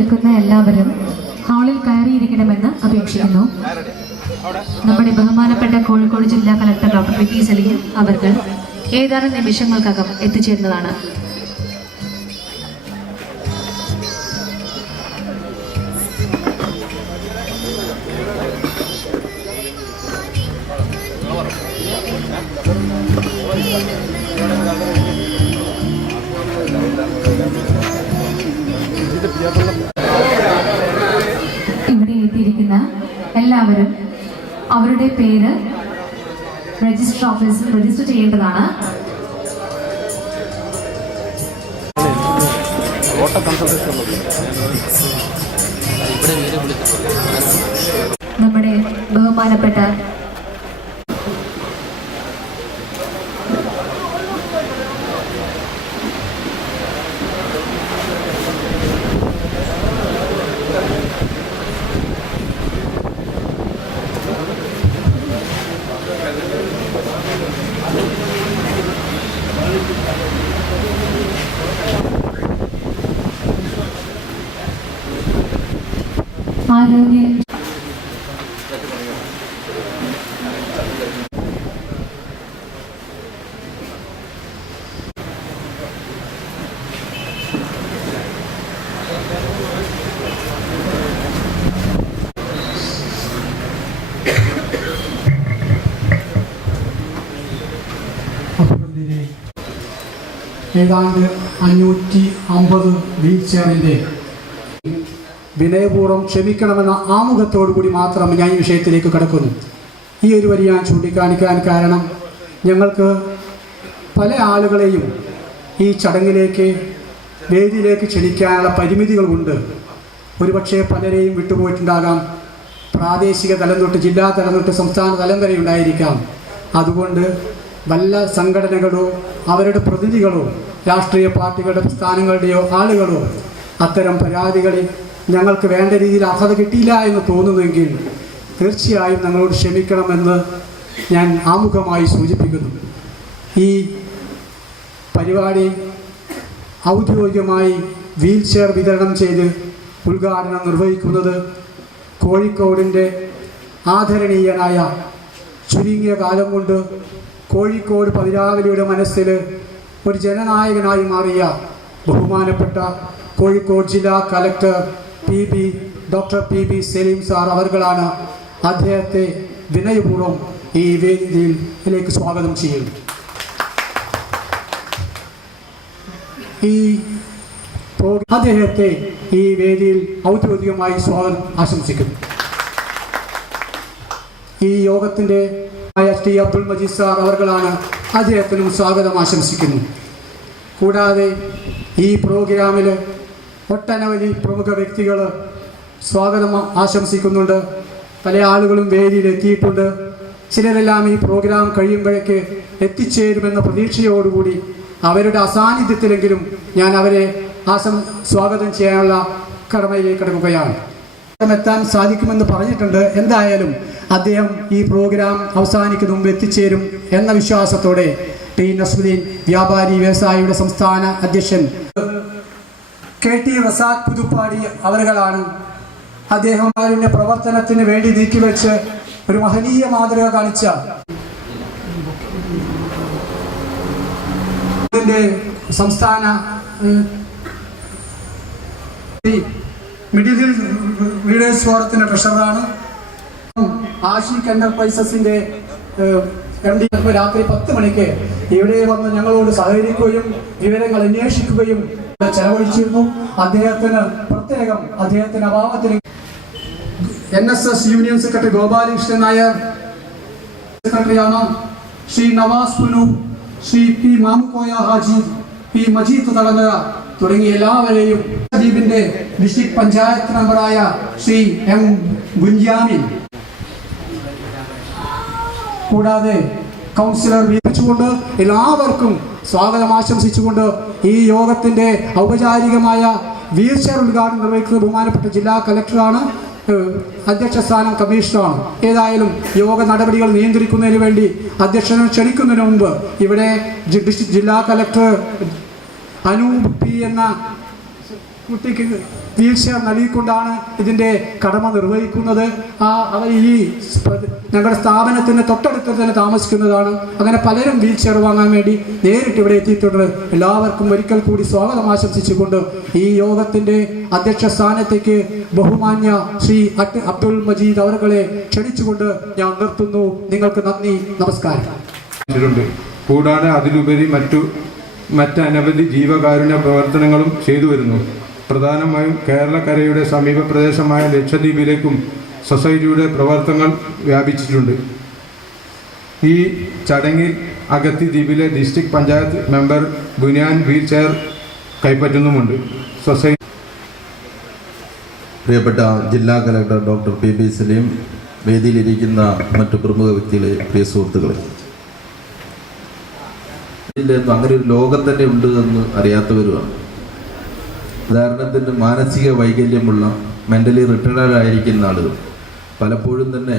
നിൽക്കുന്ന എല്ലാവരും ഹാളിൽ കയറിയിരിക്കണമെന്ന് അപേക്ഷിക്കുന്നു. നമ്മുടെ ബഹുമാനപ്പെട്ട കോഴിക്കോട് ജില്ലാ കളക്ടർ ഡോക്ടർ പി സലീം അവർ ഏതാനും നിമിഷങ്ങൾക്കകം എത്തിച്ചേരുന്നതാണ്. ഇവിടെ എത്തിയിരിക്കുന്ന എല്ലാവരും അവരുടെ പേര് രജിസ്റ്റർ ഓഫീസിൽ രജിസ്റ്റർ ചെയ്യേണ്ടതാണ്. നമ്മുടെ ബഹുമാനപ്പെട്ട ആരോഗ്യ ഏതാണ്ട് 550 വീൽ ചെയറിൻ്റെ വിനയപൂർവ്വം ക്ഷമിക്കണമെന്ന ആമുഖത്തോടു കൂടി മാത്രം ഞാൻ ഈ വിഷയത്തിലേക്ക് കടക്കുന്നു. ഈ ഒരു വരി ഞാൻ ചൂണ്ടിക്കാണിക്കാൻ കാരണം ഞങ്ങൾക്ക് പല ആളുകളെയും ഈ ചടങ്ങിലേക്ക് വേദിയിലേക്ക് ക്ഷണിക്കാനുള്ള പരിമിതികളുണ്ട്. ഒരുപക്ഷെ പലരെയും വിട്ടുപോയിട്ടുണ്ടാകാം. പ്രാദേശിക തലം തൊട്ട് ജില്ലാ തലം തൊട്ട് സംസ്ഥാന തലം വരെ ഉണ്ടായിരിക്കാം. അതുകൊണ്ട് വല്ല സംഘടനകളോ അവരുടെ പ്രതിനിധികളോ രാഷ്ട്രീയ പാർട്ടികളുടെ പ്രസ്ഥാനങ്ങളുടെയോ ആളുകളോ അത്തരം പരാതികളിൽ ഞങ്ങൾക്ക് വേണ്ട രീതിയിൽ അർഹത കിട്ടിയില്ല എന്ന് തോന്നുന്നുവെങ്കിൽ തീർച്ചയായും ഞങ്ങളോട് ക്ഷമിക്കണമെന്ന് ഞാൻ ആമുഖമായി സൂചിപ്പിക്കുന്നു. ഈ പരിപാടി ഔദ്യോഗികമായി വീൽ ചെയർ വിതരണം ചെയ്ത് ഉദ്ഘാടനം നിർവഹിക്കുന്നത് കോഴിക്കോടിൻ്റെ ആദരണീയനായ ചുരുങ്ങിയ കാലം കൊണ്ട് കോഴിക്കോട് പതിരാവലിയുടെ മനസ്സിൽ ഒരു ജനനായകനായി മാറിയ ബഹുമാനപ്പെട്ട കോഴിക്കോട് ജില്ലാ collector doctor P Salim sir അവർകളാണ്. അദ്ദേഹത്തെ വിനയപൂർവ്വം ഈ വേദിയിലേക്ക് സ്വാഗതം ചെയ്യുന്നു. അദ്ദേഹത്തെ ഈ വേദിയിൽ ഔദ്യോഗികമായി സ്വാഗതം ആശംസിക്കുന്നു. ഈ യോഗത്തിൻ്റെ ടി അബ്ദുൽ മജീദ് സാർ അവർകളാണ്. അദ്ദേഹത്തിനും സ്വാഗതം ആശംസിക്കുന്നു. കൂടാതെ ഈ പ്രോഗ്രാമിൽ ഒട്ടനവധി പ്രമുഖ വ്യക്തികൾ സ്വാഗതം ആശംസിക്കുന്നുണ്ട്. പല ആളുകളും വേദിയിൽ എത്തിയിട്ടുണ്ട്. ചിലരെല്ലാം ഈ പ്രോഗ്രാം കഴിയുമ്പോഴേക്ക് എത്തിച്ചേരുമെന്ന പ്രതീക്ഷയോടുകൂടി അവരുടെ അസാന്നിധ്യത്തിലെങ്കിലും ഞാൻ അവരെ സ്വാഗതം ചെയ്യാനുള്ള കടമയിലേക്ക് കടക്കുകയാണ്. എത്താൻ സാധിക്കുമെന്ന് പറഞ്ഞിട്ടുണ്ട്. എന്തായാലും അദ്ദേഹം ഈ പ്രോഗ്രാം അവസാനിക്കുന്ന മുമ്പ് എത്തിച്ചേരും എന്ന വിശ്വാസത്തോടെ ടി നസ്രുദ്ദീൻ വ്യാപാരി വ്യവസായിയുടെ സംസ്ഥാന അധ്യക്ഷൻ KT റസാഖ് പുതുപ്പാടി അവരുകളാണ്. അദ്ദേഹം അവരുടെ പ്രവർത്തനത്തിന് വേണ്ടി നീക്കിവെച്ച് ഒരു മഹനീയ മാതൃക കാണിച്ച സംസ്ഥാന മിഡിൽ ഹിൽ ലീഡേഴ്സ് ഫോറത്തിന്റെ ട്രഷററാണ്. ആഷിഖ് എന്റർപ്രൈസസിന്റെ MD രാത്രി 10 മണിക്ക് ഇവിടെ വന്ന് ഞങ്ങളോട് സഹകരിക്കുകയും വിവരങ്ങൾ അന്വേഷിക്കുകയും ചെലവഴിച്ചിരുന്നു. അദ്ദേഹത്തിന് പ്രത്യേകം അദ്ദേഹത്തിന്റെ അഭാവത്തിന് NSS union secretary Gopalakrishnan Nair, സെക്രട്ടറിയാണ് ശ്രീ നവാസ് പുനു, ശ്രീ P മാമുക്കോയ ഹാജി, P മജീദ് തടങ്ങ തുടങ്ങിയ എല്ലാവരെയും ദ്വീപിന്റെ ഡിസ്ട്രിക്ട് പഞ്ചായത്ത് മെമ്പറായ ശ്രീ M ഗുഞ്ചാമിൻ, കൂടാതെ കൗൺസിലർ വീപിച്ചുകൊണ്ട് എല്ലാവർക്കും സ്വാഗതം ആശംസിച്ചുകൊണ്ട് ഈ യോഗത്തിന്റെ ഔപചാരികമായ വീൽ ചെയർ ഉദ്ഘാടനം നിർവഹിക്കുന്നത് ബഹുമാനപ്പെട്ട ജില്ലാ കളക്ടറാണ്. അധ്യക്ഷ സ്ഥാനം കമ്മീഷണറാണ്. ഏതായാലും യോഗ നടപടികൾ നിയന്ത്രിക്കുന്നതിന് വേണ്ടി അധ്യക്ഷനെ ക്ഷണിക്കുന്നതിന് മുമ്പ് ഇവിടെ ജില്ലാ കളക്ടർ അനൂപ് P എന്ന കുട്ടിക്ക് വീഴ്ച നൽകിക്കൊണ്ടാണ് ഇതിൻ്റെ കടമ നിർവഹിക്കുന്നത്. അവർ ഈ ഞങ്ങളുടെ സ്ഥാപനത്തിന് തൊട്ടടുത്ത് തന്നെ താമസിക്കുന്നതാണ്. അങ്ങനെ പലരും വീൽ ചെയർ വാങ്ങാൻ വേണ്ടി നേരിട്ട് ഇവിടെ എത്തിയിട്ടുണ്ട്. എല്ലാവർക്കും ഒരിക്കൽ കൂടി സ്വാഗതം ആശംസിച്ചുകൊണ്ട് ഈ യോഗത്തിൻ്റെ അധ്യക്ഷ സ്ഥാനത്തേക്ക് ബഹുമാന്യ ശ്രീ അബ്ദുൾ മജീദ് അവരെ ക്ഷണിച്ചുകൊണ്ട് ഞാൻ നിർത്തുന്നു. നിങ്ങൾക്ക് നന്ദി, നമസ്കാരം. കൂടാതെ അതിലുപരി മറ്റനവധി ജീവകാരുണ്യ പ്രവർത്തനങ്ങളും ചെയ്തു വരുന്നു. പ്രധാനമായും കേരളക്കരയുടെ സമീപ പ്രദേശമായ ലക്ഷദ്വീപിലേക്കും സൊസൈറ്റിയുടെ പ്രവർത്തനങ്ങൾ വ്യാപിച്ചിട്ടുണ്ട്. ഈ ചടങ്ങിൽ അഗത്തി ദ്വീപിലെ district panchayat member Buniyan wheelchair കൈപ്പറ്റുന്നുമുണ്ട്. സൊസൈറ്റി പ്രിയപ്പെട്ട ജില്ലാ collector doctor P B Salim, വേദിയിലിരിക്കുന്ന മറ്റു പ്രമുഖ വ്യക്തികളെ, പ്രിയ സുഹൃത്തുക്കളെ, അങ്ങനെ ഒരു ലോകം തന്നെ ഉണ്ട് എന്ന് അറിയാത്തവരുമാണ്. ഉദാഹരണത്തിന് മാനസിക വൈകല്യമുള്ള, മെൻ്റലി റിട്ടയർഡ് ആയിരിക്കുന്ന ആളുകൾ പലപ്പോഴും തന്നെ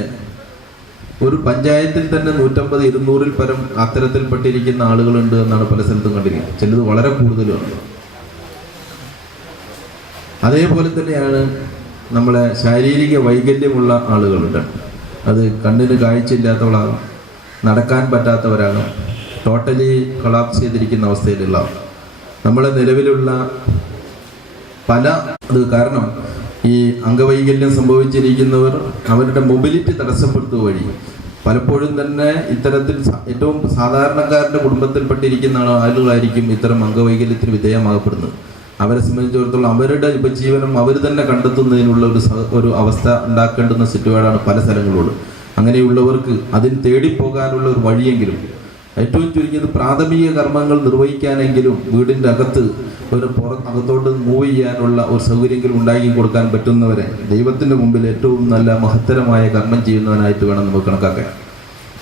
ഒരു പഞ്ചായത്തിൽ തന്നെ 150-200 പരം അത്തരത്തിൽപ്പെട്ടിരിക്കുന്ന ആളുകളുണ്ട് എന്നാണ് പല സ്ഥലത്തും കണ്ടിരിക്കുന്നത്. ചിലത് വളരെ കൂടുതലുമാണ്. അതേപോലെ തന്നെയാണ് നമ്മളെ ശാരീരിക വൈകല്യമുള്ള ആളുകളുണ്ട്. അത് കണ്ണിന് കാഴ്ചയില്ലാത്തവളാകും, നടക്കാൻ പറ്റാത്തവരാണ്, ടോട്ടലി കൊളാപ്സ് ചെയ്തിരിക്കുന്ന അവസ്ഥയിലുള്ള നമ്മളെ നിലവിലുള്ള കാരണം ഈ അംഗവൈകല്യം സംഭവിച്ചിരിക്കുന്നവർ അവരുടെ മൊബിലിറ്റി തടസ്സപ്പെടുത്തുക വഴി പലപ്പോഴും തന്നെ ഇത്തരത്തിൽ ഏറ്റവും സാധാരണക്കാരുടെ കുടുംബത്തിൽപ്പെട്ടിരിക്കുന്ന ആളുകളായിരിക്കും ഇത്തരം അംഗവൈകല്യത്തിന് വിധേയമാകപ്പെടുന്നത്. അവരെ സംബന്ധിച്ചിടത്തോളം അവരുടെ ഉപജീവനം അവർ തന്നെ കണ്ടെത്തുന്നതിനുള്ള ഒരു അവസ്ഥ ഉണ്ടാക്കേണ്ടുന്ന സിറ്റുവേഷനാണ് പല സ്ഥലങ്ങളിലുള്ളത്. അങ്ങനെയുള്ളവർക്ക് അതിന് തേടിപ്പോകാനുള്ള ഒരു വഴിയെങ്കിലും, ഏറ്റവും ചുരുങ്ങിയത് പ്രാഥമിക കർമ്മങ്ങൾ നിർവഹിക്കാനെങ്കിലും വീടിൻ്റെ അകത്ത് അകത്തോട്ട് മൂവ് ചെയ്യാനുള്ള ഒരു സൗകര്യങ്ങൾ ഉണ്ടാക്കി കൊടുക്കാൻ പറ്റുന്നവരെ ദൈവത്തിൻ്റെ മുമ്പിൽ ഏറ്റവും നല്ല മഹത്തരമായ കർമ്മം ചെയ്യുന്നവനായിട്ട് വേണം നമുക്ക് കണക്കാക്കാൻ.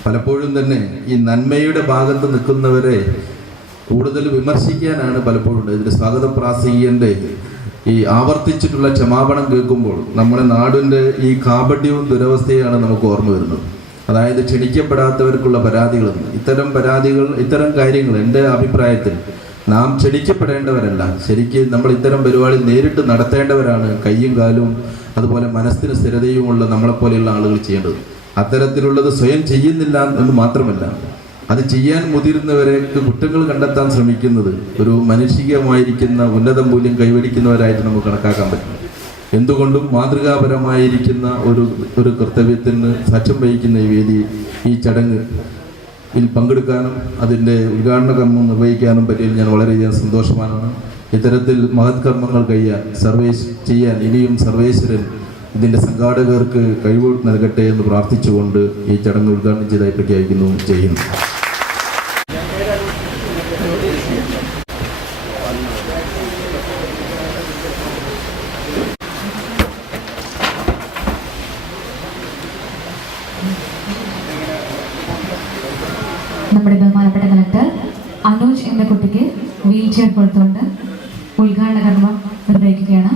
പലപ്പോഴും തന്നെ ഈ നന്മയുടെ ഭാഗത്ത് നിൽക്കുന്നവരെ കൂടുതൽ വിമർശിക്കാനാണ് പലപ്പോഴും. ഇതിൻ്റെ സ്വാഗത പ്രാസംഗികൻ്റെ ഈ ആവർത്തിച്ചിട്ടുള്ള ക്ഷമാപണം കേൾക്കുമ്പോൾ നമ്മുടെ നാടിൻ്റെ ഈ കാപട്യവും ദുരവസ്ഥയാണ് നമുക്ക് ഓർമ്മ വരുന്നത്. അതായത് ക്ഷണിക്കപ്പെടാത്തവർക്കുള്ള പരാതികളെന്ന്. ഇത്തരം കാര്യങ്ങൾ എൻ്റെ അഭിപ്രായത്തിൽ നാം ക്ഷണിക്കപ്പെടേണ്ടവരല്ല, ശരിക്കും നമ്മൾ ഇത്തരം പരിപാടി നേരിട്ട് നടത്തേണ്ടവരാണ്. കയ്യും കാലും അതുപോലെ മനസ്സിന് സ്ഥിരതയുമുള്ള നമ്മളെപ്പോലെയുള്ള ആളുകൾ ചെയ്യേണ്ടത്. അത്തരത്തിലുള്ളത് സ്വയം ചെയ്യുന്നില്ല എന്ന് മാത്രമല്ല, അത് ചെയ്യാൻ മുതിരുന്നവരേക്ക് കുറ്റങ്ങൾ കണ്ടെത്താൻ ശ്രമിക്കുന്നത് ഒരു മാനുഷികമായിരിക്കുന്ന ഉന്നത മൂല്യം കൈവരിക്കുന്നവരായിട്ട് നമുക്ക് കണക്കാക്കാൻ പറ്റും. എന്തുകൊണ്ടും മാതൃകാപരമായിരിക്കുന്ന ഒരു കർത്തവ്യത്തിന് സാക്ഷ്യം വഹിക്കുന്ന ഈ വേദി, ഈ ചടങ്ങിൽ പങ്കെടുക്കാനും അതിൻ്റെ ഉദ്ഘാടന കർമ്മം നിർവഹിക്കാനും പറ്റിയതിൽ ഞാൻ വളരെയധികം സന്തോഷമാണ്. ഇത്തരത്തിൽ മഹത് കർമ്മങ്ങൾ ചെയ്യാൻ ഇനിയും സർവേശ്വരൻ ഇതിൻ്റെ സംഘാടകർക്ക് കഴിവ് നൽകട്ടെ എന്ന് പ്രാർത്ഥിച്ചുകൊണ്ട് ഈ ചടങ്ങ് ഉദ്ഘാടനം ചെയ്തതായി പ്രഖ്യാപിക്കുന്നു. ചെയ്യുന്നു. നമ്മുടെ ബഹുമാനപ്പെട്ട കളക്ടർ അനൂജ് എന്ന കുട്ടിക്ക് വീൽ ചെയർ കൊടുത്തുകൊണ്ട് ഉദ്ഘാടന കർമ്മം നിർവഹിക്കുകയാണ്.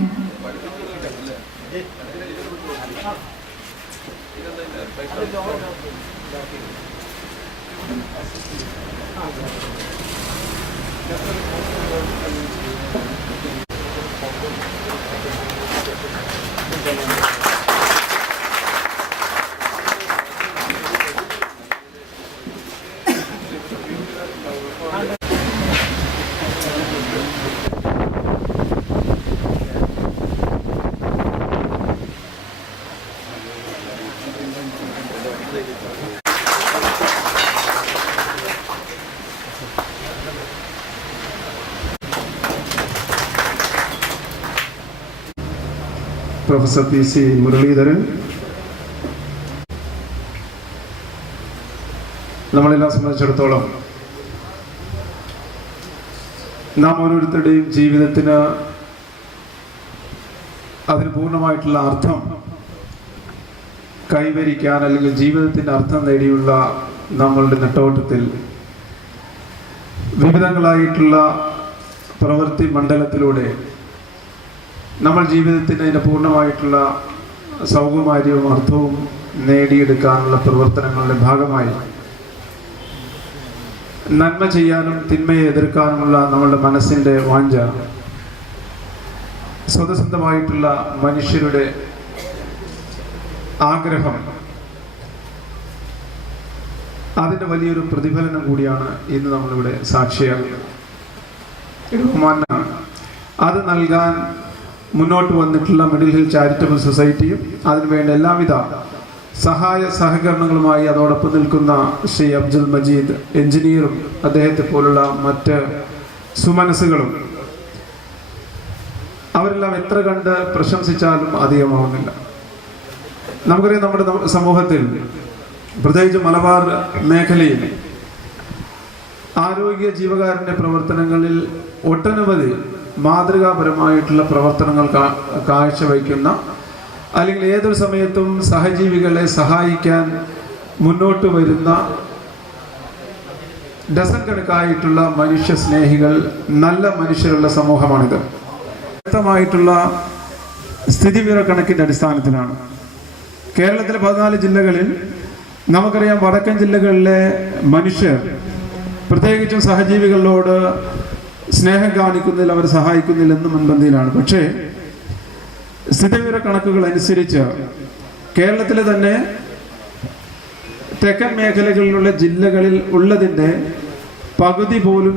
പ്രൊഫസർ PC മുരളീധരൻ, നമ്മളെല്ലാം സംബന്ധിച്ചിടത്തോളം നാം ഓരോരുത്തരുടെയും ജീവിതത്തിന് അതിന് പൂർണ്ണമായിട്ടുള്ള അർത്ഥം കൈവരിക്കാൻ അല്ലെങ്കിൽ ജീവിതത്തിൻ്റെ അർത്ഥം നേടിയുള്ള നമ്മളുടെ നെട്ടോട്ടത്തിൽ വിവിധങ്ങളായിട്ടുള്ള പ്രവൃത്തി മണ്ഡലത്തിലൂടെ നമ്മൾ ജീവിതത്തിന് അതിൻ്റെ പൂർണ്ണമായിട്ടുള്ള സൗകുമാര്യവും അർത്ഥവും നേടിയെടുക്കാനുള്ള പ്രവർത്തനങ്ങളുടെ ഭാഗമായി നന്മ ചെയ്യാനും തിന്മയെ എതിർക്കാനുമുള്ള നമ്മളുടെ മനസ്സിൻ്റെ വാഞ്ച സ്വതസിദ്ധമായിട്ടുള്ള മനുഷ്യരുടെ ആഗ്രഹം, അതിൻ്റെ വലിയൊരു പ്രതിഫലനം കൂടിയാണ് ഇന്ന് നമ്മളിവിടെ സാക്ഷിയാകുന്നത്. അത് നൽകാൻ മുന്നോട്ട് വന്നിട്ടുള്ള മിഡിൽ ഹിൽ ചാരിറ്റബിൾ സൊസൈറ്റിയും അതിനുവേണ്ട എല്ലാവിധ സഹായ സഹകരണങ്ങളുമായി അതോടൊപ്പം നിൽക്കുന്ന ശ്രീ അബ്ദുൽ മജീദ് എഞ്ചിനീയറും അദ്ദേഹത്തെ പോലുള്ള മറ്റ് സുമനസ്സുകളും, അവരെല്ലാം എത്ര കണ്ട് പ്രശംസിച്ചാലും അധികമാവുന്നില്ല. നമുക്കറിയാം, നമ്മുടെ സമൂഹത്തിൽ പ്രത്യേകിച്ച് മലബാർ മേഖലയിൽ ആരോഗ്യ ജീവകാരുണ്യ പ്രവർത്തനങ്ങളിൽ ഒട്ടനവധി മാതൃകാപരമായിട്ടുള്ള പ്രവർത്തനങ്ങൾ കാഴ്ചവയ്ക്കുന്ന, അല്ലെങ്കിൽ ഏതൊരു സമയത്തും സഹജീവികളെ സഹായിക്കാൻ മുന്നോട്ട് വരുന്ന ഡസൻ കണക്കായിട്ടുള്ള മനുഷ്യ സ്നേഹികൾ, നല്ല മനുഷ്യരുള്ള സമൂഹമാണിത്. വ്യക്തമായിട്ടുള്ള സ്ഥിതിവിവരക്കണക്കിൻ്റെ അടിസ്ഥാനത്തിലാണ് കേരളത്തിലെ 14 ജില്ലകളിൽ നമുക്കറിയാം, വടക്കൻ ജില്ലകളിലെ മനുഷ്യർ പ്രത്യേകിച്ചും സഹജീവികളോട് സ്നേഹം കാണിക്കുന്നതിൽ അവർ സഹായിക്കുന്നില്ലെന്ന് മുൻപന്തിയിലാണ്. പക്ഷേ സ്ഥിതിവിവര കണക്കുകൾ അനുസരിച്ച് കേരളത്തിലെ തന്നെ തെക്കൻ മേഖലകളിലുള്ള ജില്ലകളിൽ ഉള്ളതിൻ്റെ പകുതി പോലും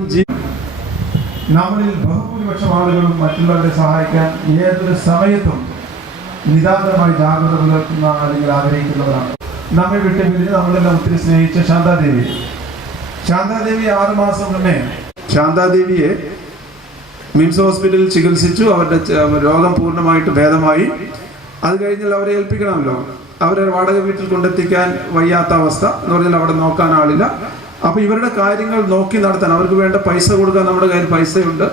നമ്മളിൽ ബഹുഭൂരിപക്ഷം ആളുകളും മറ്റുള്ളവരെ സഹായിക്കാൻ ഏതൊരു സമയത്തും നിതാന്തമായി ജാഗ്രത പുലർത്തുന്ന അല്ലെങ്കിൽ ആഗ്രഹിക്കുന്നവരാണ്. നമ്മെ വിട്ട് പിരിഞ്ഞ് നമ്മളെല്ലാം ഒത്തിരി സ്നേഹിച്ച ശാന്താദേവി 6 മാസം മുന്നേ ശാന്താദേവിയെ മിംസ് ഹോസ്പിറ്റലിൽ ചികിത്സിച്ചു. അവരുടെ രോഗം പൂർണ്ണമായിട്ട് ഭേദമായി. അത് കഴിഞ്ഞാൽ അവരെ ഏൽപ്പിക്കണമല്ലോ. അവരെ വാടക വീട്ടിൽ കൊണ്ടെത്തിക്കാൻ വയ്യാത്ത അവസ്ഥ എന്ന് പറഞ്ഞാൽ അവിടെ നോക്കാൻ ആളില്ല. അപ്പോൾ ഇവരുടെ കാര്യങ്ങൾ നോക്കി നടത്താൻ അവർക്ക് വേണ്ട പൈസ കൊടുക്കാൻ നമ്മുടെ കയ്യിൽ പൈസയുണ്ട്,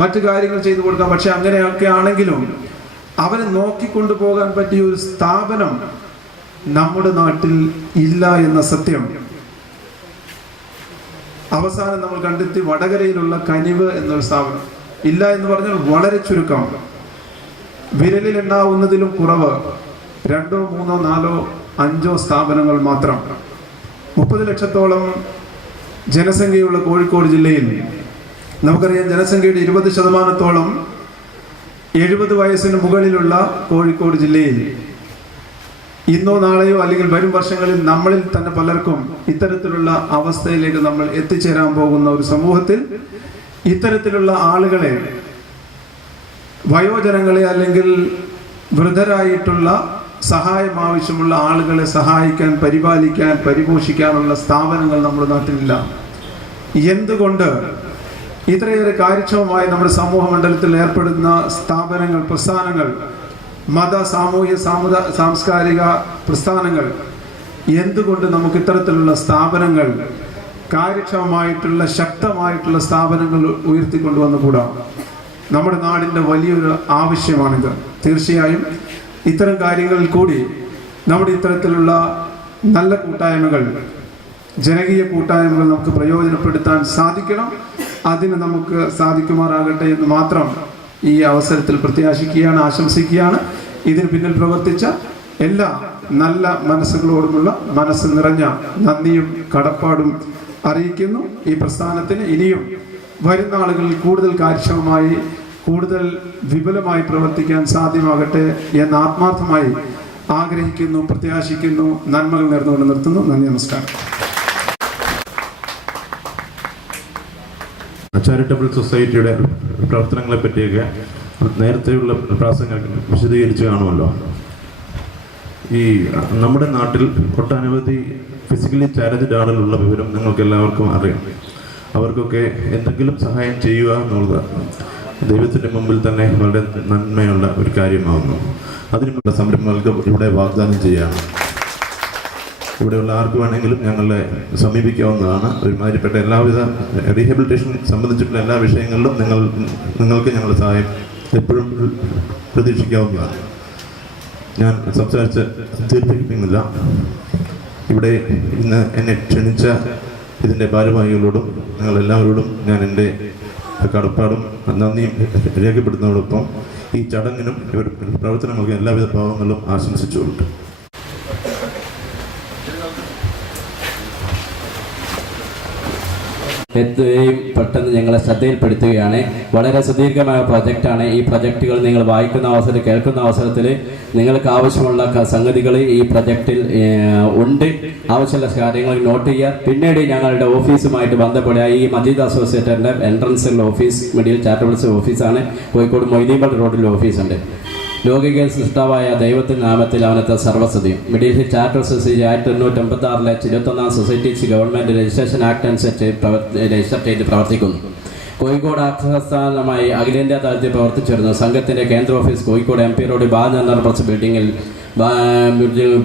മറ്റു കാര്യങ്ങൾ ചെയ്തു കൊടുക്കാം. പക്ഷെ അങ്ങനെയൊക്കെ ആണെങ്കിലും അവരെ നോക്കിക്കൊണ്ടു പോകാൻ പറ്റിയ ഒരു സ്ഥാപനം നമ്മുടെ നാട്ടിൽ ഇല്ല എന്ന സത്യം അവസാനം നമ്മൾ കണ്ടെത്തി. വടകരയിലുള്ള കനിവ് എന്നൊരു സ്ഥാപനം ഇല്ല എന്ന് പറഞ്ഞാൽ വളരെ ചുരുക്കം, വിരലിൽ എണ്ണാവുന്നതിലും കുറവ് 2, 3, 4, 5 സ്ഥാപനങ്ങൾ മാത്രം. 30 ലക്ഷത്തോളം ജനസംഖ്യയുള്ള കോഴിക്കോട് ജില്ലയിൽ നമുക്കറിയാം, ജനസംഖ്യയുടെ 20% 70 വയസ്സിന് മുകളിലുള്ള കോഴിക്കോട് ജില്ലയിൽ ഇന്നോ നാളെയോ അല്ലെങ്കിൽ വരും വർഷങ്ങളിൽ നമ്മളിൽ തന്നെ പലർക്കും ഇത്തരത്തിലുള്ള അവസ്ഥയിലേക്ക് നമ്മൾ എത്തിച്ചേരാൻ പോകുന്ന ഒരു സമൂഹത്തിൽ ഇത്തരത്തിലുള്ള ആളുകളെ, വയോജനങ്ങളെ അല്ലെങ്കിൽ വൃദ്ധരായിട്ടുള്ള സഹായം ആവശ്യമുള്ള ആളുകളെ സഹായിക്കാൻ, പരിപാലിക്കാൻ, പരിപോഷിക്കാനുള്ള സ്ഥാപനങ്ങൾ നമ്മുടെ നാട്ടിലില്ല. എന്തുകൊണ്ട് ഇത്രയേറെ കാര്യക്ഷമമായി നമ്മുടെ സമൂഹ മണ്ഡലത്തിൽ ഏർപ്പെടുന്ന സ്ഥാപനങ്ങൾ, പ്രസ്ഥാനങ്ങൾ, മത, സാമൂഹ്യ, സാംസ്കാരിക പ്രസ്ഥാനങ്ങൾ, എന്തുകൊണ്ട് നമുക്ക് ഇത്തരത്തിലുള്ള സ്ഥാപനങ്ങൾ, കാര്യക്ഷമമായിട്ടുള്ള ശക്തമായിട്ടുള്ള സ്ഥാപനങ്ങൾ ഉയർത്തിക്കൊണ്ടുവന്നുകൂടാ? നമ്മുടെ നാടിൻ്റെ വലിയൊരു ആവശ്യമാണിത്. തീർച്ചയായും ഇത്തരം കാര്യങ്ങളിൽ കൂടി നമ്മുടെ ഇത്തരത്തിലുള്ള നല്ല കൂട്ടായ്മകൾ, ജനകീയ കൂട്ടായ്മകൾ നമുക്ക് പ്രയോജനപ്പെടുത്താൻ സാധിക്കണം. അതിന് നമുക്ക് സാധിക്കുമാറാകട്ടെ എന്ന് മാത്രം ഈ അവസരത്തിൽ പ്രത്യാശിക്കുകയാണ്, ആശംസിക്കുകയാണ്. ഇതിന് പിന്നിൽ പ്രവർത്തിച്ച എല്ലാ നല്ല മനസ്സുകളോടുമുള്ള മനസ്സ് നിറഞ്ഞ നന്ദിയും കടപ്പാടും അറിയിക്കുന്നു. ഈ പ്രസ്ഥാനത്തിന് ഇനിയും വരുന്ന ആളുകളിൽ കൂടുതൽ കാര്യക്ഷമമായി, കൂടുതൽ വിപുലമായി പ്രവർത്തിക്കാൻ സാധ്യമാകട്ടെ എന്ന് ആത്മാർത്ഥമായി ആഗ്രഹിക്കുന്നു, പ്രത്യാശിക്കുന്നു. നന്മകൾ നേർന്നുകൊണ്ട് നിർത്തുന്നു. നന്ദി, നമസ്കാരം. ചാരിറ്റബിൾ സൊസൈറ്റിയുടെ പ്രവർത്തനങ്ങളെ പറ്റിയൊക്കെ നേരത്തെയുള്ള പ്രാസംഗങ്ങൾ വിശദീകരിച്ച് കാണുമല്ലോ. ഈ നമ്മുടെ നാട്ടിൽ ഒട്ടനവധി ഫിസിക്കലി ചാലഞ്ചഡ് ആളുകളുള്ള വിവരം നിങ്ങൾക്ക് എല്ലാവർക്കും അറിയാം. അവർക്കൊക്കെ എന്തെങ്കിലും സഹായം ചെയ്യുക എന്നുള്ളത് ദൈവത്തിൻ്റെ മുമ്പിൽ തന്നെ വളരെ നന്മയുള്ള ഒരു കാര്യമാകുന്നു. അതിനുള്ള സംരംഭങ്ങൾക്ക് ഇവിടെ വാഗ്ദാനം ചെയ്യുകയാണ്. ഇവിടെയുള്ള ആർക്ക് വേണമെങ്കിലും ഞങ്ങളെ സമീപിക്കാവുന്നതാണ്. ഒരുമാതിരിപ്പെട്ട എല്ലാവിധ റീഹാബിലിറ്റേഷൻ സംബന്ധിച്ചിട്ടുള്ള എല്ലാ വിഷയങ്ങളിലും നിങ്ങൾക്ക് ഞങ്ങളുടെ സഹായം എപ്പോഴും പ്രതീക്ഷിക്കാവുന്നതാണ്. ഞാൻ സംസാരിച്ച് ദീർഘിപ്പിക്കുന്നില്ല. ഇവിടെ ഇന്ന് എന്നെ ക്ഷണിച്ച ഇതിൻ്റെ ഭാരവാഹികളോടും നിങ്ങളെല്ലാവരോടും ഞാൻ എൻ്റെ കടപ്പാടും നന്ദിയും രേഖപ്പെടുത്തുന്നതോടൊപ്പം ഈ ചടങ്ങിനും ഇവർ പ്രവർത്തനങ്ങൾക്കും എല്ലാവിധ ഭാവങ്ങളും ആശംസിച്ചുകൊള്ളട്ടെ. എത്തുകയും പെട്ടെന്ന് ഞങ്ങളെ ശ്രദ്ധയിൽപ്പെടുത്തുകയാണ്. വളരെ സുദീർഘമായ പ്രൊജക്റ്റാണ്. ഈ പ്രൊജക്റ്റുകൾ നിങ്ങൾ വായിക്കുന്ന അവസരം, കേൾക്കുന്ന അവസരത്തിൽ നിങ്ങൾക്ക് ആവശ്യമുള്ള സംഗതികൾ ഈ പ്രൊജക്റ്റിൽ ഉണ്ട്. ആവശ്യമുള്ള കാര്യങ്ങൾ നോട്ട് ചെയ്യുക. പിന്നീട് ഞങ്ങളുടെ ഓഫീസുമായിട്ട് ബന്ധപ്പെടുക. ഈ മജീദ് അസോസിയേറ്ററിൻ്റെ എൻട്രൻസിലുള്ള ഓഫീസ് മിഡിൽ ചാരിറ്റബിൾസ് ഓഫീസാണ്. കോഴിക്കോട് മൊയ്തീൻപള്ളി റോഡിൽ ഓഫീസുണ്ട്. ലോകിക സൃഷ്ടാവായ ദൈവത്തിൻ്റെ നാമത്തിൽ അവനത്തെ സർവ്വസതിയും. Middle hill charitable society 1986 21 societies government registration act അനുസരിച്ച് രജിസ്റ്റർ ചെയ്ത് പ്രവർത്തിക്കുന്നു. കോഴിക്കോട് ആസ്ഥാനമായി അഖിലേന്ത്യാ തലത്തിൽ പ്രവർത്തിച്ചിരുന്നു. സംഘത്തിൻ്റെ കേന്ദ്ര ഓഫീസ് കോഴിക്കോട് MP റോഡ് ബാലചന്ദ്രപ്രസ് ബിൽഡിങ്ങിൽ,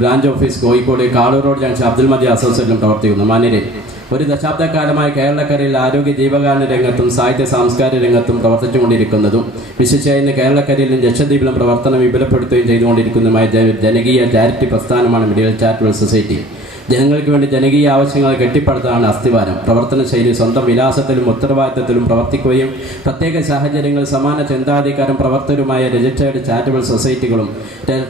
branch office Kozhikode Kalur road junction Abdul Majeed അസോസിയേഷനിലും പ്രവർത്തിക്കുന്നു. മാന്യരെ, ഒരു ദശാബ്ദക്കാലമായി കേരളക്കരയിൽ ആരോഗ്യ ജീവകാരുണ്യ രംഗത്തും സാഹിത്യ സാംസ്കാരിക രംഗത്തും പ്രവർത്തിച്ചുകൊണ്ടിരിക്കുന്നതും വിശേഷിച്ച് ഇന്ന് കേരളക്കരയിലും ലക്ഷദ്വീപിലും പ്രവർത്തനം വിപുലപ്പെടുത്തുകയും ചെയ്തുകൊണ്ടിരിക്കുന്നതുമായ ജനകീയ ചാരിറ്റി പ്രസ്ഥാനമാണ് മിഡിൽ ചാരിറ്റബിൾ സൊസൈറ്റി. ജനങ്ങൾക്ക് വേണ്ടി ജനകീയ ആവശ്യങ്ങൾ കെട്ടിപ്പടുത്താണ് അസ്ഥിവാരം. പ്രവർത്തന ശൈലി സ്വന്തം വിലാസത്തിലും ഉത്തരവാദിത്തത്തിലും പ്രവർത്തിക്കുകയും പ്രത്യേക സാഹചര്യങ്ങളിൽ സമാന ചിന്താധികാരം പ്രവർത്തകരുമായ രജിസ്റ്റേർഡ് ചാരിറ്റബിൾ സൊസൈറ്റികളും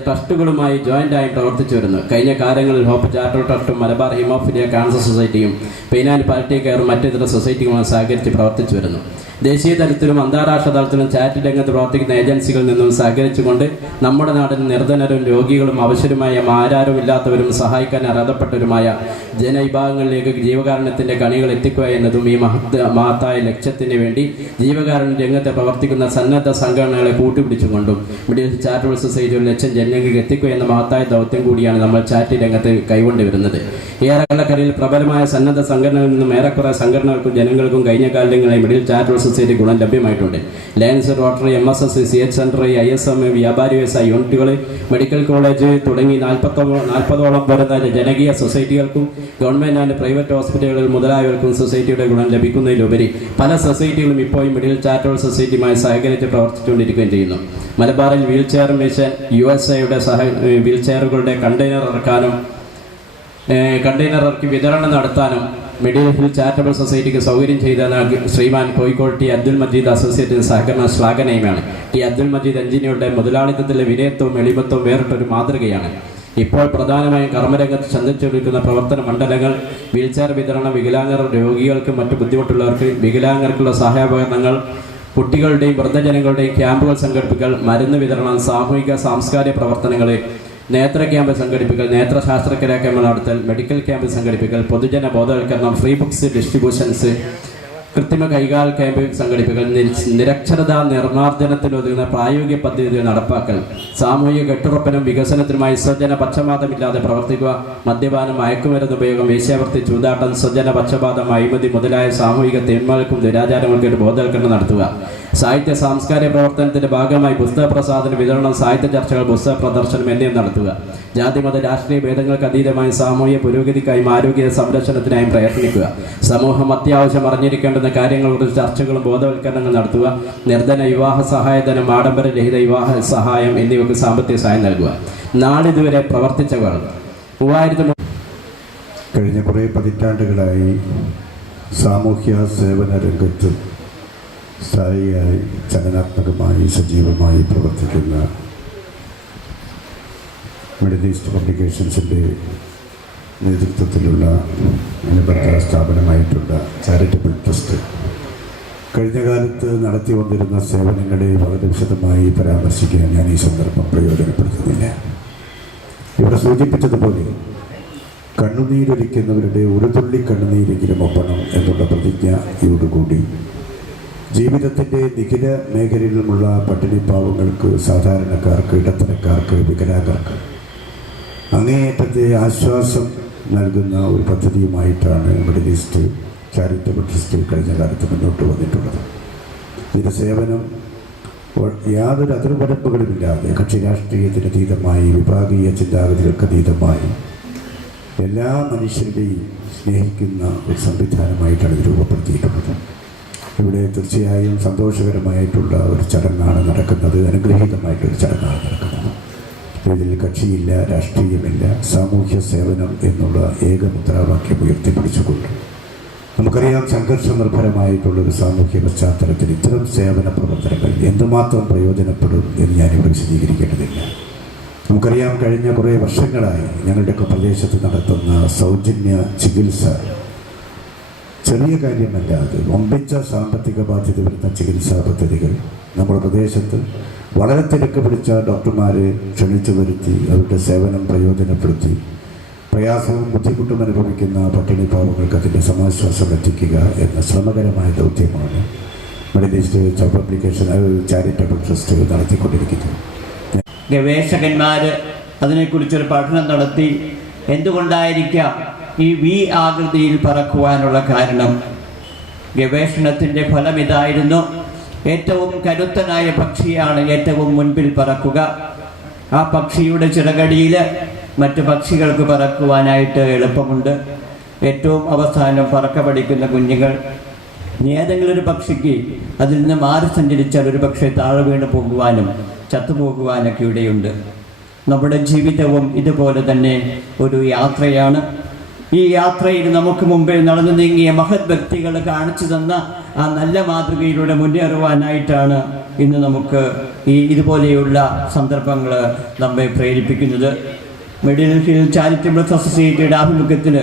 ട്രസ്റ്റുകളുമായി ജോയിൻ്റായും പ്രവർത്തിച്ചു വരുന്നു. കഴിഞ്ഞ കാലങ്ങളിൽ ഹോപ്പ് ചാരിറ്റബിൾ ട്രസ്റ്റും മലബാർ ഹിമോഫിലിയ ക്യാൻസർ സൊസൈറ്റിയും പെയിൻ ആൻഡ് പാലിയേറ്റീവ് കെയറും മറ്റിതര സൊസൈറ്റികളുമായി സഹകരിച്ച് പ്രവർത്തിച്ചു വരുന്നു. ദേശീയ തലത്തിലും അന്താരാഷ്ട്ര തലത്തിലും ചാരിറ്റി രംഗത്ത് പ്രവർത്തിക്കുന്ന ഏജൻസികളിൽ നിന്നും സഹകരിച്ചുകൊണ്ട് നമ്മുടെ നാടിന് നിർധനരും രോഗികളും അവശരുമായ ആരാരുമില്ലാത്തവരും സഹായിക്കാൻ അർഹതപ്പെട്ടവരുമായ ജനവിഭാഗങ്ങളിലേക്ക് ജീവകാരുണ്യത്തിൻ്റെ കണികൾ എത്തിക്കുക എന്നതും ഈ മഹത്തായ ലക്ഷ്യത്തിന് വേണ്ടി ജീവകാരുണ്യ രംഗത്ത് പ്രവർത്തിക്കുന്ന സന്നദ്ധ സംഘടനകളെ കൂട്ടുപിടിച്ചുകൊണ്ടും മിഡിൽ ചാരിറ്റബിൾ സൊസൈറ്റി ഒരു ലക്ഷം ജനങ്ങൾക്ക് എത്തിക്കുക എന്ന മഹത്തായ ദൗത്യം കൂടിയാണ് നമ്മൾ ചാരിറ്റി രംഗത്ത് കൈകൊണ്ടുവരുന്നത്. കേരളക്കരയിൽ പ്രബലമായ സന്നദ്ധ സംഘടനകളിൽ നിന്നും ഏറെക്കുറെ സംഘടനകൾക്കും ജനങ്ങൾക്കും കഴിഞ്ഞ കാലങ്ങളിൽ മിഡിൽ ചാരിറ്റബിൾ സൊസൈറ്റി ഗുണം ലഭ്യമായിട്ടുണ്ട്. Lions, rotary, MSS, CH centre, ISM, വ്യാപാരി വ്യവസായ യൂണിറ്റുകൾ, മെഡിക്കൽ കോളേജ് തുടങ്ങി 40ഓളം വരുന്ന ജനകീയ സൊസൈറ്റികൾക്കും ഗവൺമെൻറ് ആൻഡ് പ്രൈവറ്റ് ഹോസ്പിറ്റലുകൾ മുതലായവർക്കും സൊസൈറ്റിയുടെ ഗുണം ലഭിക്കുന്നതിലുപരി പല സൊസൈറ്റികളും ഇപ്പോഴും മിഡിൽ ചാരിറ്റബിൾ സൊസൈറ്റിയുമായി സഹകരിച്ച് പ്രവർത്തിച്ചുകൊണ്ടിരിക്കുകയും ചെയ്യുന്നു. മലബാറിൽ വീൽചെയർ മിഷൻ USA വീൽചെയറുകളുടെ കണ്ടെയ്നർ ഇറക്കി വിതരണം നടത്താനും മിഡിൽ ഹിൽ ചാരിറ്റബിൾ സൊസൈറ്റിക്ക് സൗകര്യം ചെയ്ത ശ്രീമാൻ കോഴിക്കോട് T. അബ്ദുൽ മജീദ് അസോസിയേറ്റിന് സഹകരണം ശ്ലാഘനീയമാണ്. T. അബ്ദുൽ മജീദ് എഞ്ചിനീയറുടെ മുതലാളിത്തത്തിലെ വിനയത്വവും എളിമത്വവും വേറിട്ടൊരു മാതൃകയാണ്. ഇപ്പോൾ പ്രധാനമായും കർമ്മരംഗത്ത് ചന്ദിച്ചൊരുക്കുന്ന പ്രവർത്തന മണ്ഡലങ്ങൾ വീൽചെയർ വിതരണം, വികലാംഗർ രോഗികൾക്ക് മറ്റു ബുദ്ധിമുട്ടുള്ളവർക്ക് വികലാംഗർക്കുള്ള സഹായോപകരണങ്ങൾ, കുട്ടികളുടെയും വൃദ്ധജനങ്ങളുടെയും ക്യാമ്പുകൾ സംഘടിപ്പിക്കൽ, മരുന്ന് വിതരണം, സാമൂഹിക സാംസ്കാരിക പ്രവർത്തനങ്ങൾ, നേത്ര ക്യാമ്പ് സംഘടിപ്പിക്കൽ, നേത്ര ശാസ്ത്രജ്ഞ ക്യാമ്പ് നടത്തൽ, മെഡിക്കൽ ക്യാമ്പ് സംഘടിപ്പിക്കൽ, പൊതുജന ബോധവൽക്കരണം, ഫ്രീ ബുക്സ് ഡിസ്ട്രിബ്യൂഷൻസ്, കൃത്രിമ കൈകാൽ ക്യാമ്പ് സംഘടിപ്പിക്കൽ, നിരക്ഷരതാ നിർമ്മാർജ്ജനത്തിനൊതുങ്ങുന്ന പ്രായോഗിക പദ്ധതികൾ നടപ്പാക്കൽ, സാമൂഹിക കെട്ടുറപ്പിനും വികസനത്തിനുമായി സ്വജന പക്ഷപാതമില്ലാതെ പ്രവർത്തിക്കുക, മദ്യപാനം, മയക്കുമരുന്ന് ഉപയോഗം, വേശ്യാവൃത്തി, ചൂതാട്ടം, സ്വജന പക്ഷപാതം, അഴിമതി മുതലായ സാമൂഹിക തിന്മകൾക്കും ദുരാചാരങ്ങൾക്കും ബോധവൽക്കരണം നടത്തുക, സാഹിത്യ സാംസ്കാരിക പ്രവർത്തനത്തിന്റെ ഭാഗമായി പുസ്തക പ്രസാദന വിതരണം, സാഹിത്യ ചർച്ചകൾ, പുസ്തക പ്രദർശനം എന്നിവ നടത്തുക, ജാതിമത രാഷ്ട്രീയ ഭേദങ്ങൾക്ക് അതീതമായി സാമൂഹിക പുരോഗതിക്കായും ആരോഗ്യ സംരക്ഷണത്തിനായും പ്രയത്നിക്കുക, സമൂഹം അത്യാവശ്യം അറിഞ്ഞിരിക്കേണ്ടുന്ന കാര്യങ്ങളെക്കുറിച്ച് ചർച്ചകളും ബോധവൽക്കരണങ്ങൾ നടത്തുക, നിർധന വിവാഹ സഹായധനം, ആഡംബരരഹിത വിവാഹ സഹായം എന്നിവയ്ക്ക് സാമ്പത്തിക സഹായം നൽകുക. നാളിതുവരെ പ്രവർത്തിച്ചവർ 3000 കഴിഞ്ഞ കുറേ പതിറ്റാണ്ടുകളായി സാമൂഹ്യ സേവന രംഗത്ത് സ്ഥായിയായി ചലനാത്മകമായി സജീവമായി പ്രവർത്തിക്കുന്ന മിഡിൽ ഈസ്റ്റ് പബ്ലിക്കേഷൻസിൻ്റെ നേതൃത്വത്തിലുള്ള അനുബന്ധ സ്ഥാപനമായിട്ടുള്ള ചാരിറ്റബിൾ ട്രസ്റ്റ് കഴിഞ്ഞ കാലത്ത് നടത്തി വന്നിരുന്ന സേവനങ്ങളെ വളരെ വിശദമായി പരാമർശിക്കാൻ ഞാൻ ഈ സന്ദർഭം പ്രയോജനപ്പെടുത്തുന്നില്ല. ഇവിടെ സൂചിപ്പിച്ചതുപോലെ കണ്ണുനീരൊലിക്കുന്നവരുടെ ഒരു തുള്ളി കണ്ണുനീരെങ്കിലും ഒപ്പണം എന്നുള്ള പ്രതിജ്ഞയോടുകൂടി ജീവിതത്തിൻ്റെ നിഖില മേഖലയിലുമുള്ള പട്ടിണി പാവങ്ങൾക്ക്, സാധാരണക്കാർക്ക്, ഇടത്തരക്കാർക്ക്, വികലാംഗർക്ക് അങ്ങേയറ്റത്തെ ആശ്വാസം നൽകുന്ന ഒരു പദ്ധതിയുമായിട്ടാണ് മിഡിൽ ഈസ്റ്റ് ചാരിറ്റബിൾ ട്രസ്റ്റ് കഴിഞ്ഞ കാലത്ത് മുന്നോട്ട് വന്നിട്ടുള്ളത്. ഇതിൻ്റെ സേവനം യാതൊരു അതിർവരമ്പുകളുമില്ലാതെ കക്ഷി രാഷ്ട്രീയത്തിന് അതീതമായി, വിഭാഗീയ ചിന്താഗതികൾക്ക് അതീതമായി എല്ലാ മനുഷ്യരുടെയും സ്നേഹിക്കുന്ന ഒരു സംവിധാനമായിട്ടാണ് ഇത് രൂപപ്പെടുത്തിയിട്ടുള്ളത്. ഇവിടെ തീർച്ചയായും സന്തോഷകരമായിട്ടുള്ള ഒരു ചടങ്ങാണ് നടക്കുന്നത്, അനുഗ്രഹീതമായിട്ടൊരു ചടങ്ങാണ് നടക്കുന്നത്. ഇതിൽ കക്ഷിയില്ല, രാഷ്ട്രീയമില്ല, സാമൂഹ്യ സേവനം എന്നുള്ള ഏക മുദ്രാവാക്യം ഉയർത്തിപ്പിടിച്ചുകൊണ്ട് നമുക്കറിയാം സംഘർഷ നിർഭരമായിട്ടുള്ളൊരു സാമൂഹ്യ പശ്ചാത്തലത്തിൽ ഇത്തരം സേവന പ്രവർത്തനങ്ങൾ എന്തുമാത്രം പ്രയോജനപ്പെടും എന്ന് ഞാനിവിടെ വിശദീകരിക്കേണ്ടതില്ല. നമുക്കറിയാം കഴിഞ്ഞ കുറേ വർഷങ്ങളായി ഞങ്ങളുടെയൊക്കെ പ്രദേശത്ത് നടത്തുന്ന സൗജന്യ ചികിത്സ ചെറിയ കാര്യമല്ല അത്. വമ്പിച്ച സാമ്പത്തിക ബാധ്യത വരുന്ന ചികിത്സാ പദ്ധതികൾ നമ്മുടെ പ്രദേശത്ത് വളരെ തിരക്ക് പിടിച്ച ഡോക്ടർമാരെ ക്ഷണിച്ചു വരുത്തി അവരുടെ സേവനം പ്രയോജനപ്പെടുത്തി പ്രയാസവും ബുദ്ധിമുട്ടും അനുഭവിക്കുന്ന പട്ടിണി പാവങ്ങൾക്ക് അതിൻ്റെ സമാശ്വാസം എത്തിക്കുക എന്ന ശ്രമകരമായ ദൗത്യമാണ് middle east church publication charitable trust നടത്തിക്കൊണ്ടിരിക്കുന്നത്. ഗവേഷകന്മാർ അതിനെക്കുറിച്ചൊരു പഠനം നടത്തി എന്തുകൊണ്ടായിരിക്കാം ഈ വി ആകൃതിയിൽ പറക്കുവാനുള്ള കാരണം. ഗവേഷണത്തിൻ്റെ ഫലം ഇതായിരുന്നു: ഏറ്റവും കരുത്തനായ പക്ഷിയാണ് ഏറ്റവും മുൻപിൽ പറക്കുക. ആ പക്ഷിയുടെ ചിറകടിയിൽ മറ്റു പക്ഷികൾക്ക് പറക്കുവാനായിട്ട് എളുപ്പമുണ്ട്. ഏറ്റവും അവസാനം പറക്ക പഠിക്കുന്ന കുഞ്ഞുങ്ങൾ ഏതെങ്കിലും ഒരു പക്ഷിക്ക് അതിൽ നിന്ന് മാറി സഞ്ചരിച്ചാൽ ഒരു പക്ഷേ താഴെ വീണ് പോകുവാനും ചത്തുപോകുവാനൊക്കെ ഇവിടെയുണ്ട്. നമ്മുടെ ജീവിതവും ഇതുപോലെ തന്നെ ഒരു യാത്രയാണ്. ഈ യാത്രയിൽ നമുക്ക് മുമ്പേ നടന്നു നീങ്ങിയ മഹത് വ്യക്തികൾ കാണിച്ചു തന്ന ആ നല്ല മാതൃകയിലൂടെ മുന്നേറുവാനായിട്ടാണ് ഇന്ന് നമുക്ക് ഇതുപോലെയുള്ള സന്ദർഭങ്ങൾ നമ്മെ പ്രേരിപ്പിക്കുന്നത്. മിഡിൽ ഹിൽ ചാരിറ്റബിൾ സൊസൈറ്റിയുടെ ആഭിമുഖ്യത്തിൽ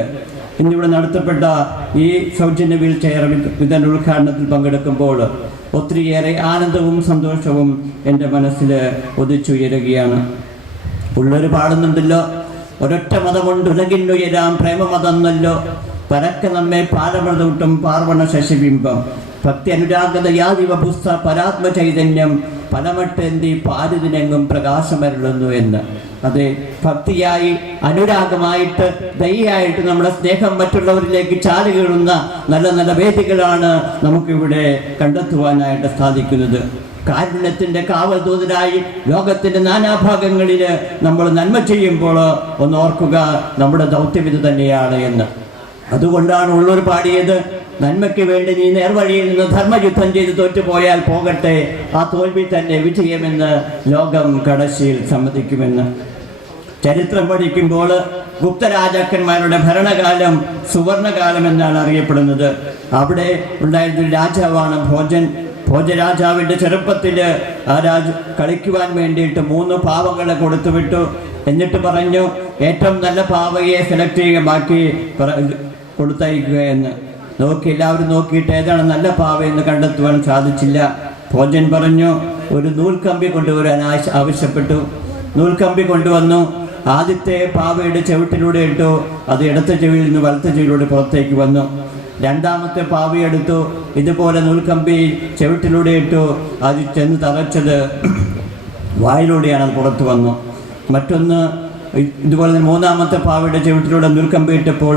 ഇന്നിവിടെ നടത്തപ്പെട്ട ഈ സൗജന്യ വീൽ ചെയർ വിതരണ ഉദ്ഘാടനത്തിൽ പങ്കെടുക്കുമ്പോൾ ഒത്തിരിയേറെ ആനന്ദവും സന്തോഷവും എൻ്റെ മനസ്സിൽ ഉദിച്ചുയരുകയാണ്. ഉള്ളൊരു പാടുന്നുണ്ടല്ലോ: ഒരൊറ്റ മതമുണ്ട് ഉലകിന്നുയരാം പ്രേമമതന്നല്ലോ, പരക്കെ നമ്മെ പാരമൃതൂട്ടും പാർവണ ശശിബിംബം, ഭക്തി അനുരാഗത യാദിവ പുസ്ത പരാത്മ ചൈതന്യം, പലമട്ടെന്തി പാരിതിനെങ്ങും പ്രകാശമരുളുന്നു എന്ന്. അതെ, ഭക്തിയായി, അനുരാഗമായിട്ട്, ദയ്യായിട്ട് നമ്മുടെ സ്നേഹം മറ്റുള്ളവരിലേക്ക് ചാലുകീഴുന്ന നല്ല നല്ല വേദികളാണ് നമുക്കിവിടെ കണ്ടെത്തുവാനായിട്ട് സാധിക്കുന്നത്. കാരുണ്യത്തിൻ്റെ കാവൽ ദൂതരായി ലോകത്തിൻ്റെ നാനാഭാഗങ്ങളിൽ നമ്മൾ നന്മ ചെയ്യുമ്പോൾ ഒന്ന് ഓർക്കുക, നമ്മുടെ ദൗത്യം ഇത് തന്നെയാണ് എന്ന്. അതുകൊണ്ടാണ് ഉള്ളൂർ പാടിയത്: നന്മയ്ക്ക് വേണ്ടി നീ നേർവഴിയിൽ നിന്ന് ധർമ്മയുദ്ധം ചെയ്ത് തോറ്റുപോയാൽ പോകട്ടെ, ആ തോൽവി തന്നെ വിജയമെന്ന് ലോകം കടശിയിൽ സമ്മതിക്കുമെന്ന്. ചരിത്രം പഠിക്കുമ്പോൾ ഗുപ്തരാജാക്കന്മാരുടെ ഭരണകാലം സുവർണകാലം എന്നാണ് അറിയപ്പെടുന്നത്. അവിടെ ഉണ്ടായിരുന്ന രാജാവാണ് ഭോജൻ. ഭോജരാജാവിൻ്റെ ചെറുപ്പത്തിൽ ആ കളിക്കുവാൻ വേണ്ടിയിട്ട് 3 പാവകളെ കൊടുത്തുവിട്ടു. എന്നിട്ട് പറഞ്ഞു, ഏറ്റവും നല്ല പാവയെ സെലക്ട് ചെയ്യുക, ബാക്കി കൊടുത്തയക്കുക എന്ന്. എല്ലാവരും നോക്കിയിട്ട് ഏതാണ് നല്ല പാവ എന്ന് കണ്ടെത്തുവാൻ സാധിച്ചില്ല. ഭോജൻ പറഞ്ഞു, ഒരു നൂൽക്കമ്പി കൊണ്ടുവരാൻ ആവശ്യപ്പെട്ടു. നൂൽക്കമ്പി കൊണ്ടുവന്നു. ആദ്യത്തെ പാവയുടെ ചവിട്ടിലൂടെ ഇട്ടു. അത് ഇടത്ത ചെവിയിൽ നിന്ന് വലത്ത ചെവിയിലൂടെ പുറത്തേക്ക് വന്നു. രണ്ടാമത്തെ പാവയെടുത്തു. ഇതുപോലെ നൂൽക്കമ്പി ചവിട്ടിലൂടെ ഇട്ടു. അത് ചെന്ന് തറച്ചത് വായിലൂടെയാണ്, അത് പുറത്തു വന്നു. മറ്റൊന്ന് ഇതുപോലെ തന്നെ മൂന്നാമത്തെ പാവയുടെ ചവിട്ടിലൂടെ നൂൽക്കമ്പി ഇട്ടപ്പോൾ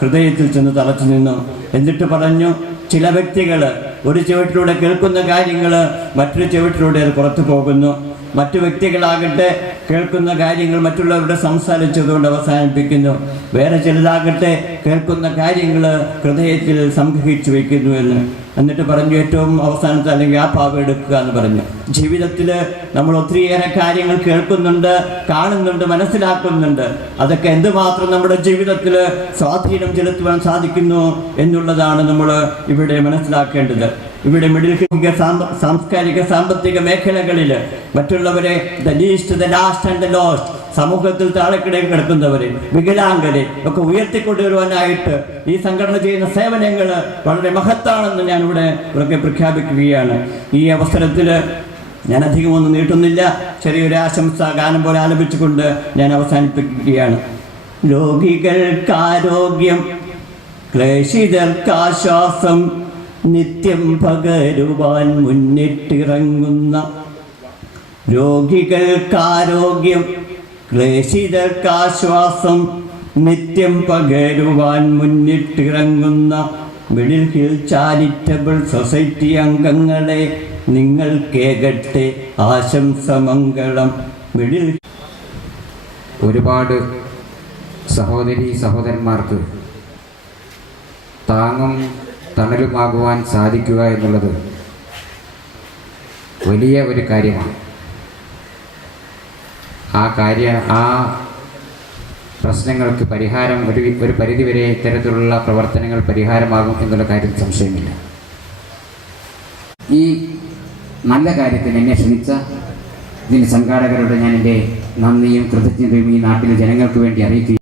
ഹൃദയത്തിൽ ചെന്ന് തറച്ചു നിന്നു. എന്നിട്ട് പറഞ്ഞു, ചില വ്യക്തികൾ ഒരു ചവിട്ടിലൂടെ കേൾക്കുന്ന കാര്യങ്ങൾ മറ്റൊരു ചവിട്ടിലൂടെ അത് പുറത്തു പോകുന്നു. മറ്റു വ്യക്തികളാകട്ടെ കേൾക്കുന്ന കാര്യങ്ങൾ മറ്റുള്ളവരുടെ സംസാരിച്ചതുകൊണ്ട് അവസാനിപ്പിക്കുന്നു. വേറെ ചിലരാകട്ടെ കേൾക്കുന്ന കാര്യങ്ങൾ ഹൃദയത്തിൽ സംഗ്രഹിച്ചു വയ്ക്കുന്നു എന്ന്. എന്നിട്ട് പറഞ്ഞു, ഏറ്റവും അവസാനത്തെ അല്ലെങ്കിൽ ആ പാവ എടുക്കുക എന്ന് പറഞ്ഞു. ജീവിതത്തിൽ നമ്മൾ ഒത്തിരിയേറെ കാര്യങ്ങൾ കേൾക്കുന്നുണ്ട്, കാണുന്നുണ്ട്, മനസ്സിലാക്കുന്നുണ്ട്. അതൊക്കെ എന്തുമാത്രം നമ്മുടെ ജീവിതത്തിൽ സ്വാധീനം ചെലുത്തുവാൻ സാധിക്കുന്നു എന്നുള്ളതാണ് നമ്മൾ ഇവിടെ മനസ്സിലാക്കേണ്ടത്. ഇവിടെ മിഡിൽ സാംസ്കാരിക സാമ്പത്തിക മേഖലകളിൽ മറ്റുള്ളവരെ the least, the last and the lost, സമൂഹത്തിൽ താഴെക്കിടയിൽ കിടക്കുന്നവരെ, വികലാംഗരെ ഒക്കെ ഉയർത്തിക്കൊണ്ടുവരുവാനായിട്ട് ഈ സംഘടന ചെയ്യുന്ന സേവനങ്ങൾ വളരെ മഹത്താണെന്ന് ഞാൻ ഇവിടെ പ്രഖ്യാപിക്കുകയാണ്. ഈ അവസരത്തിൽ ഞാൻ അധികമൊന്നും നീട്ടുന്നില്ല. ചെറിയൊരു ആശംസ ഗാനം പോലെ ആലപിച്ചുകൊണ്ട് ഞാൻ അവസാനിപ്പിക്കുകയാണ്. രോഗികൾക്കാരോഗ്യം, ക്ലേശിതർക്കാശ്വാസം, നിത്യം പകരുവാൻ മുന്നിട്ടിറങ്ങുന്ന, രോഗികൾക്കാരോഗ്യം, ക്ലേശിതർക്കാശ്വാസം, നിത്യം പകരുവാൻ മുന്നിട്ടിറങ്ങുന്ന മിഡിൽ ഹിൽ ചാരിറ്റബിൾ സൊസൈറ്റി അംഗങ്ങളെ നിങ്ങൾ കേകട്ടെ ആശംസമംഗളം. മിഡിൽ ഒരുപാട് സഹോദരീ സഹോദരന്മാർക്ക് താങ്ങും തണലുമാകുവാൻ സാധിക്കുക എന്നുള്ളത് വലിയ ഒരു കാര്യമാണ്. ആ പ്രശ്നങ്ങൾക്ക് പരിഹാരം ഒരു പരിധിവരെ ഇത്തരത്തിലുള്ള പ്രവർത്തനങ്ങൾ പരിഹാരമാകും എന്നുള്ള കാര്യത്തിൽ സംശയമില്ല. ഈ നല്ല കാര്യത്തിന് എന്നെ ക്ഷണിച്ച ഇതിന് സംഘാടകരോട് ഞാൻ എൻ്റെ നന്ദിയും കൃതജ്ഞതയും ഈ നാട്ടിലെ ജനങ്ങൾക്ക് വേണ്ടി അറിയിക്കുകയാണ്.